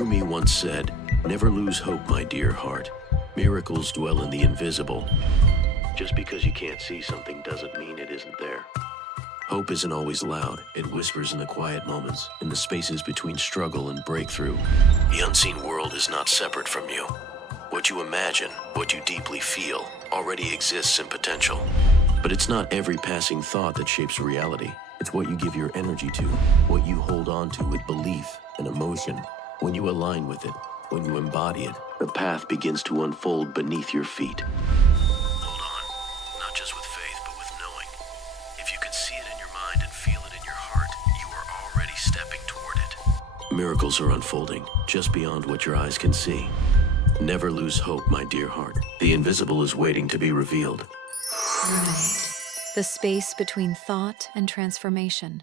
Rumi once said, "Never lose hope, my dear heart. Miracles dwell in the invisible." Just because you can't see something doesn't mean it isn't there. Hope isn't always loud. It whispers in the quiet moments, in the spaces between struggle and breakthrough. The unseen world is not separate from you. What you imagine, what you deeply feel, already exists in potential. But it's not every passing thought that shapes reality. It's what you give your energy to, what you hold on to with belief and emotion. When you align with it, when you embody it, the path begins to unfold beneath your feet. Hold on, not just with faith, but with knowing. If you can see it in your mind and feel it in your heart, you are already stepping toward it. Miracles are unfolding, just beyond what your eyes can see. Never lose hope, my dear heart. The invisible is waiting to be revealed. Right. The space between thought and transformation.